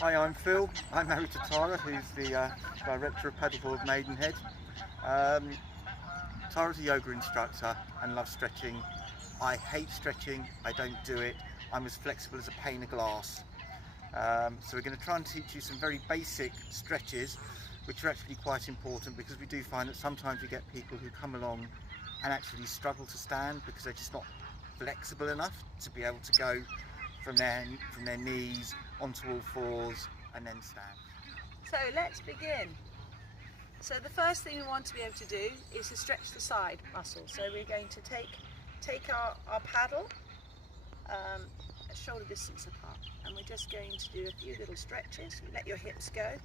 Hi, I'm Phil. I'm married to Tara, who's the director of Paddleboard Maidenhead. Um, Tara's a yoga instructor and loves stretching. I hate stretching, I don't do it. I'm as flexible as a pane of glass. So we're going to try and teach you some very basic stretches, which are actually quite important, because we do find that sometimes we get people who come along and actually struggle to stand because they're just not flexible enough to be able to go from their knees onto all fours and then stand. So let's begin. So the first thing we want to be able to do is to stretch the side muscles. So we're going to take our paddle at shoulder distance apart, and we're just going to do a few little stretches. Let your hips go.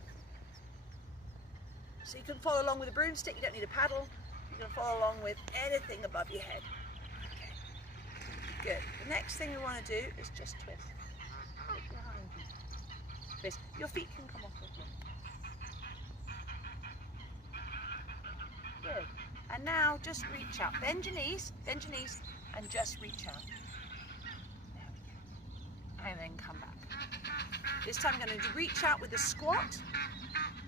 So you can follow along with a broomstick, you don't need a paddle. You can follow along with anything above your head. Okay. Good. The next thing we want to do is just twist. Look behind you. Twist. Your feet can come off the floor. Good. And now just reach out. Bend your knees, and just reach out. There we go. And then come back. This time I'm going to reach out with the squat.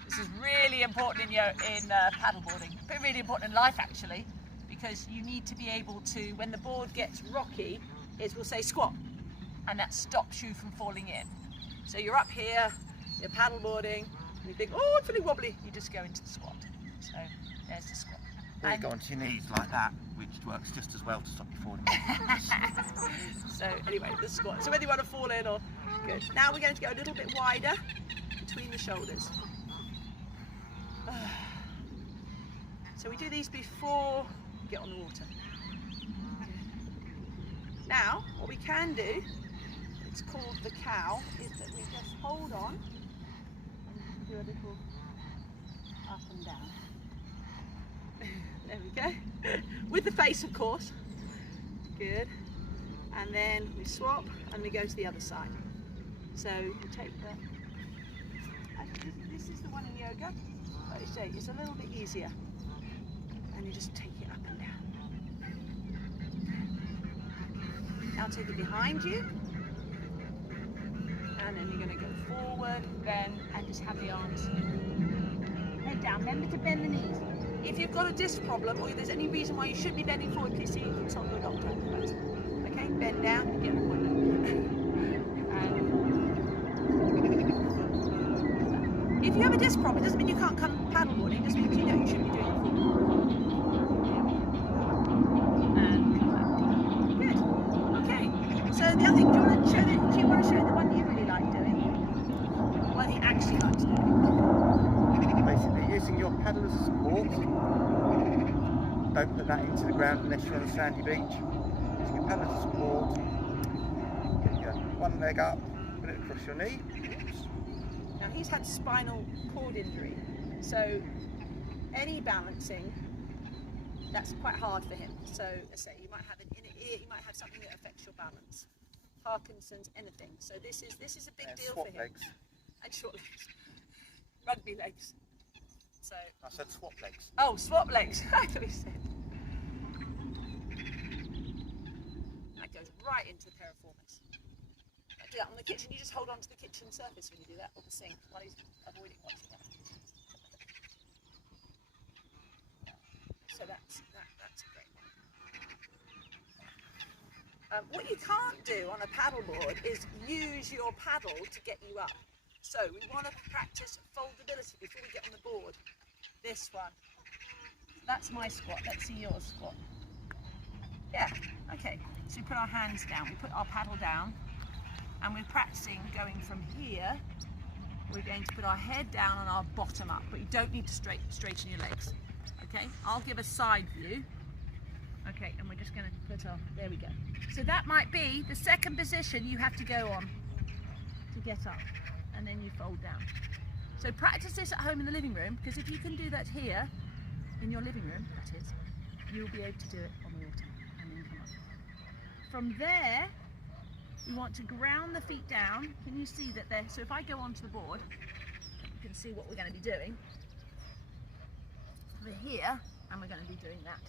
This is really important in paddleboarding, but really important in life actually, because you need to be able to, when the board gets rocky, we'll say squat, and that stops you from falling in. So you're up here, you're paddleboarding, and you think, oh, I'm feeling wobbly, you just go into the squat. So there's the squat. Or you go onto your knees like that, which works just as well to stop you falling. So anyway, the squat. So whether you want to fall in or, good. Now we're going to go a little bit wider between the shoulders. So we do these before we get on the water. Now, what we can do, it's called the cow, is that we just hold on and do a little up and down. There we go. With the face, of course. Good. And then we swap and we go to the other side. So we take this is the one in yoga. Like you say, it's a little bit easier. And you just take it up and down. Now take it behind you. And then you're going to go forward, bend, and just have the arms head down. Remember to bend the knees. If you've got a disc problem, or if there's any reason why you shouldn't be bending forward, please see and consult your doctor first. Okay, bend down and get an appointment. If you have a disc problem, it doesn't mean you can't come paddleboarding, it just means you know you shouldn't be doing it forward. And good. Okay. So the other thing, do you want to show the one that you really like doing? One that you actually like to do? Basically, using your paddle as a support. Don't put that into the ground unless you're on a sandy beach. Using your paddle as a support. Get your one leg up, put it across your knee. Now he's had spinal cord injury, so any balancing, that's quite hard for him. So let's say you might have an inner ear, you might have something that affects your balance. Parkinson's, anything. So this is a big deal for him. Legs. And short legs. Rugby legs. So I said swap legs. Oh, swap legs. I thought you said. That goes right into the piriformis. Do that on the kitchen. You just hold on to the kitchen surface when you do that, or the sink, while he's avoiding watching that. So that's a great one. What you can't do on a paddleboard is use your paddle to get you up. So we want to practice foldability before we get on the board. This one. That's my squat. Let's see yours squat. Yeah, okay. So we put our hands down, we put our paddle down, and we're practicing going from here. We're going to put our head down and our bottom up, but you don't need to straighten your legs. Okay, I'll give a side view. Okay, and we're just going to put our, there we go. So that might be the second position you have to go on to get up, and then you fold down. So practice this at home in the living room, because if you can do that here, in your living room, that is, you'll be able to do it on the water, and then come up. From there, you want to ground the feet down. Can you see that there? So if I go onto the board, you can see what we're going to be doing. We're here, and we're going to be doing that.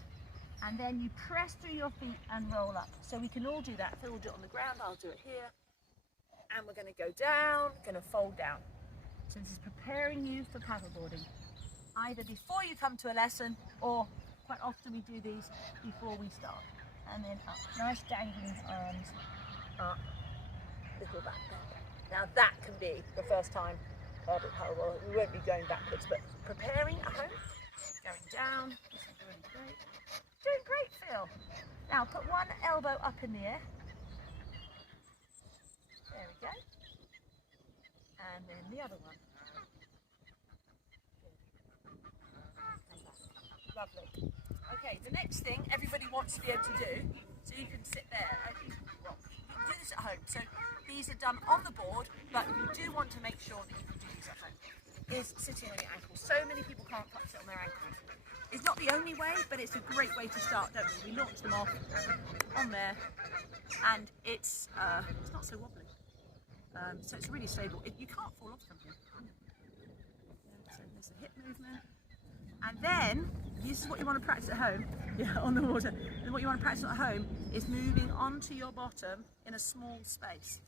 And then you press through your feet and roll up. So we can all do that. Phil will do it on the ground, I'll do it here. and we're going to go down, going to fold down. So this is preparing you for paddleboarding, either before you come to a lesson, or quite often we do these before we start. And then up, nice dangling arms, up, little back bend. Now that can be the first time paddleboard. We won't be going backwards, but preparing at home, going down, this is really great. Doing great, Phil. Now put one elbow up in the air. There we go. And then the other one. Lovely. Okay, the next thing everybody wants to be able to do, so you can sit there. You can do this at home. So these are done on the board, but you do want to make sure that you can do these at home. Is sitting on your ankles. So many people can't quite sit on their ankles. It's not the only way, but it's a great way to start, don't we? We launch them off on there, and it's not so wobbly. So it's really stable. You can't fall off from here. So there's the hip movement. And then, this is what you want to practice at home, on the water. And what you want to practice at home is moving onto your bottom in a small space.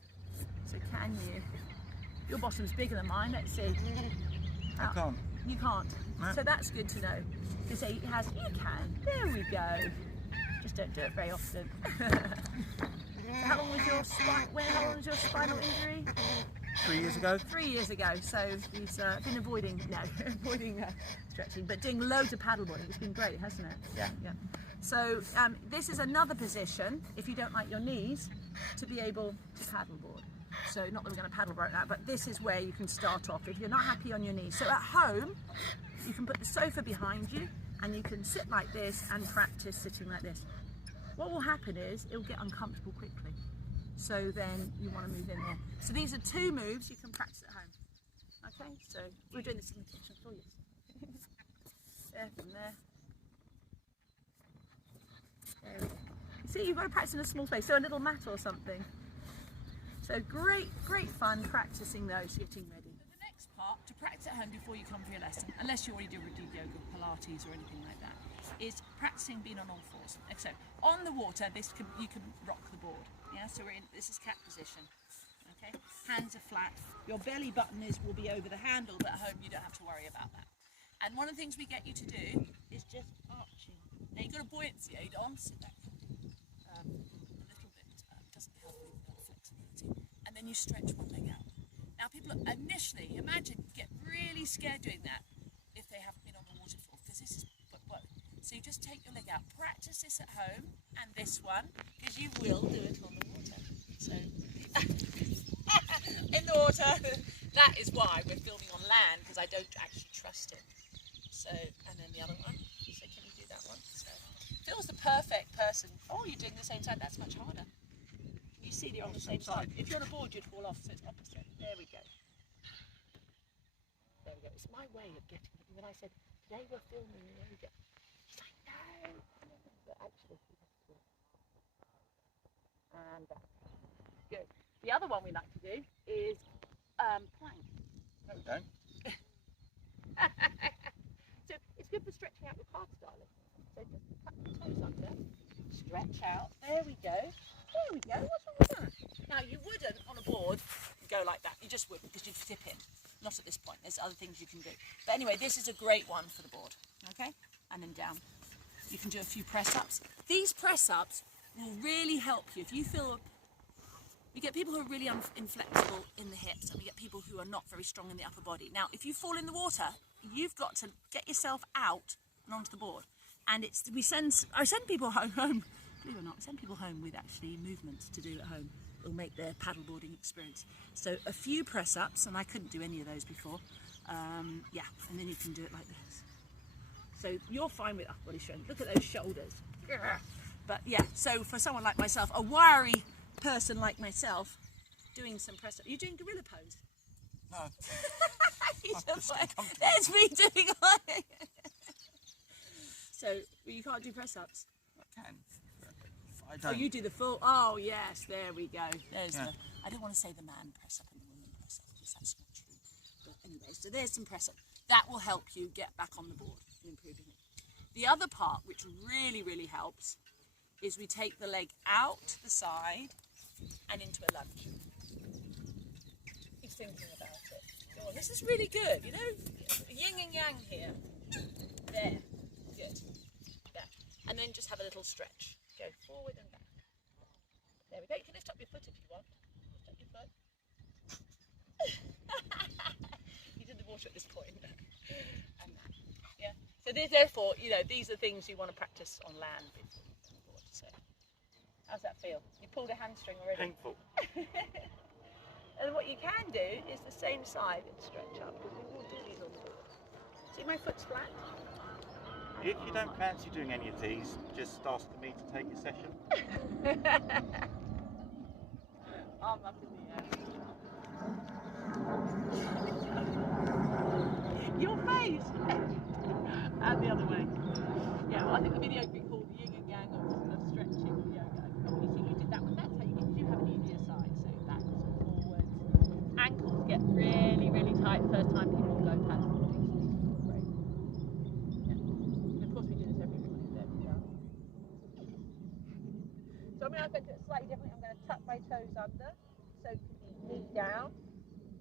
So can you, your bottom's bigger than mine, let's see. I can't. You can't. No. So that's good to know. To say it has, you can. There we go. Just don't do it very often. How long was your spinal injury? 3 years ago. 3 years ago. So he's been avoiding stretching, but doing loads of paddleboarding. It's been great, hasn't it? Yeah. So this is another position, if you don't like your knees, to be able to paddleboard. So not that we're going to paddle right now, but this is where you can start off if you're not happy on your knees. So at home, you can put the sofa behind you and you can sit like this and practice sitting like this. What will happen is it'll get uncomfortable quickly. So then you want to move in there. So these are 2 moves you can practice at home. Okay, so we're doing this in the kitchen for you. There, from there. There we go. You see, you've got to practice in a small space, so a little mat or something. So great fun practicing those, getting ready. So the next part, to practice at home before you come for your lesson, unless you already do yoga, Pilates or anything like that, is practicing being on all fours. So on the water, you can rock the board. Yeah, so this is cat position. Okay, hands are flat. Your belly button will be over the handle, but at home you don't have to worry about that. And one of the things we get you to do is just arching. Now you've got a buoyancy aid on, sit back a little bit, doesn't help with flexibility. And then you stretch one leg out. Now people initially, imagine, get really scared doing that if they haven't been on the water before, because this is what. So you just take your leg out. Practice this at home and this one, because you will do it on the water. So in the water. That is why we're filming on land, because I don't actually trust it. So, and then the other one. So can you do that one? So Phil's the perfect person. Oh, you're doing the same side. That's much harder. You see, they're on the same side. If you're on a board, you'd fall off. So it's opposite. There we go. There we go. It's my way of getting it. When I said today we're filming, there we go. She's like, no. But actually, we have to do it. And back. Good. The other one we like to do is plank. No, we don't. So it's good for stretching out your calves, darling. So just tuck your toes under, stretch out. There we go. There we go. What's wrong with that? Now you wouldn't on a board go like that. You just wouldn't, because you'd tip in. Not at this point. There's other things you can do. But anyway, this is a great one for the board. Okay? And then down. You can do a few press-ups. These press-ups will really help you if you feel. We get people who are really inflexible in the hips, and we get people who are not very strong in the upper body. Now, if you fall in the water, you've got to get yourself out and onto the board. And I send people home, believe it or not, I send people home with actually movements to do at home. It'll make their paddleboarding experience. So a few press-ups, and I couldn't do any of those before. Yeah, and then you can do it like this. So you're fine with upper body strength. Look at those shoulders. But yeah, so for someone like myself, a wiry person like myself, doing some press-ups. Are you doing gorilla pose? No. There's me doing like. So you can't do press-ups. I can. I don't. Oh, you do the full. Oh yes, there we go. There's Yeah. the. I don't want to say the man press-up and the woman press-up, because that's not true. But anyway, so there's some press-up. That will help you get back on the board and improving it. The other part, which really, really helps, is we take the leg out to the side and into a lunge. thinking about it. Go on. This is really good, you know, yin and yang here. There, good. There. And then just have a little stretch. Go forward and back. There we go. You can lift up your foot if you want. Lift up your foot. He's in the water at this point. And that. Yeah. So therefore, you know, these are things you want to practice on land before you come aboard. So, how's that feel? You pulled a hamstring already. Painful. And what you can do is the same side and stretch up, because we will do these on board. See, my foot's flat. If you don't fancy doing any of these, just ask me to take a session. Arm up in the air. Your face! And the other way. Yeah, well, I think the video could be called the yin and yang of stretching or yoga. Oh, you see, you did that one. That's how you do have an easier side. So backwards and forwards. Ankles get really, really tight the first time people go paddleboarding. So these feel great. Yeah. And of course, we do this every morning. There we go. So I'm going to do it slightly differently. I'm going to tuck my toes under. So knee down.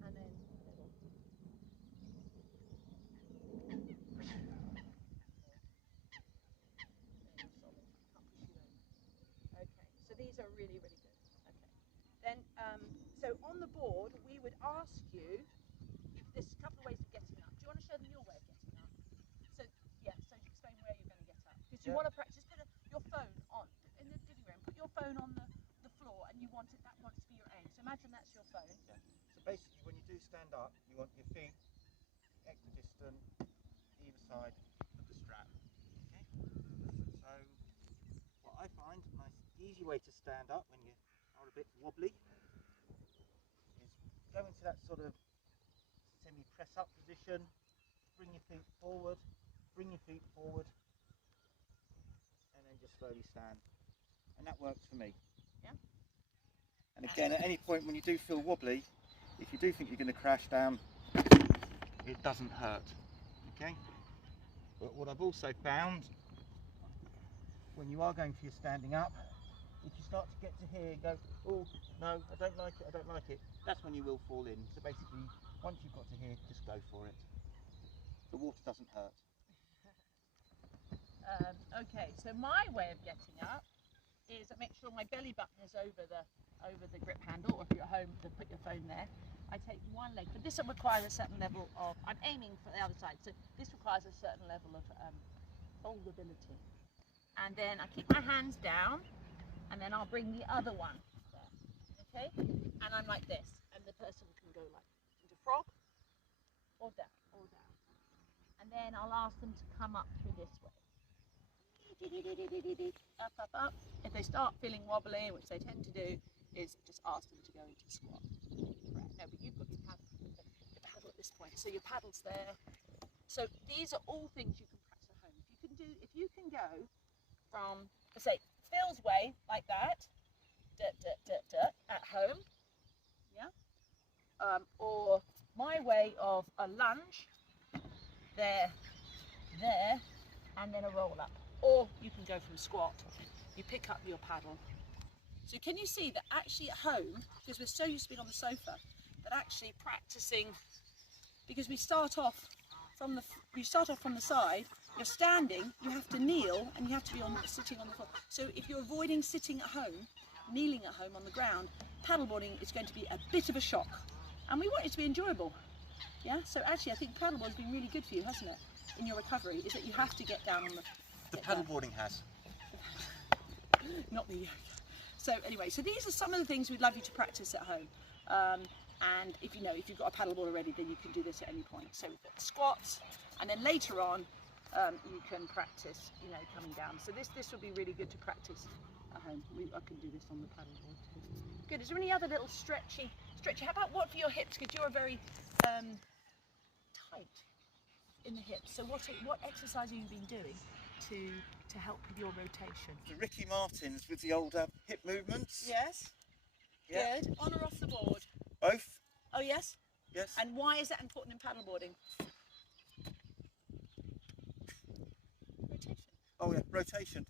And then middle. So these are really, really good. Okay. Then, so on the board, we would ask you, there's a couple of ways of getting up. Do you want to show them your way of getting up? So, yeah, so explain where you're going to get up. Because you want to practice, put your phone on, in the living room, put your phone on the floor and you want it, that wants to be your aim. So imagine that's your phone. Yeah. So basically, when you do stand up, you want your feet equidistant, either side of the strap. Okay. So what I find a nice easy way to stand up when you are a bit wobbly is go into that sort of semi press up position, bring your feet forward, and then just slowly stand. And that works for me. Yeah. And again, at any point when you do feel wobbly, if you do think you're going to crash down, it doesn't hurt. Okay. But what I've also found, when you are going for your standing up, if you start to get to here and go, oh no, I don't like it, that's when you will fall in. So basically, once you've got to here, just go for it. The water doesn't hurt. Okay, so my way of getting up is make sure my belly button is over the grip handle, or if you're at home, to put your phone there. I take one leg, but this requires a certain level of, I'm aiming for the other side, so this requires a certain level of foldability. And then I keep my hands down, and then I'll bring the other one there, okay? And I'm like this, and the person can go like into frog, or down, And then I'll ask them to come up through this way. Up, up, up. If they start feeling wobbly, which they tend to do, is just ask them to go into squat. Right. No, but you've got your paddle at this point, so your paddle's there. So these are all things you can practice at home. If you can go from, let's say, Phil's way like that, at home, yeah, or my way of a lunge, there, and then a roll up. Or you can go from squat. You pick up your paddle. So can you see that actually at home, because we're so used to being on the sofa, that actually practicing, because we start off from the side, you're standing, you have to kneel, and you have to be sitting on the floor. So if you're avoiding sitting at home, kneeling at home on the ground, paddleboarding is going to be a bit of a shock. And we want it to be enjoyable. Yeah, so actually I think paddleboarding has been really good for you, hasn't it? In your recovery, is that you have to get down on the paddleboarding has. Not the yoga. So anyway, so these are some of the things we'd love you to practice at home. And if you've got a paddleboard already, then you can do this at any point. So we've got the squats, and then later on, you can practice, coming down. So this will be really good to practice at home. I can do this on the paddleboard too. Good. Is there any other little stretchy? How about what for your hips? Because you're very tight in the hips. So what exercise have you been doing to help with your rotation? The Ricky Martins with the old hip movements. Yes. Yeah. Good. On or off the board? Both. Oh yes? Yes. And why is that important in paddleboarding? Rotation. Oh yeah, rotation.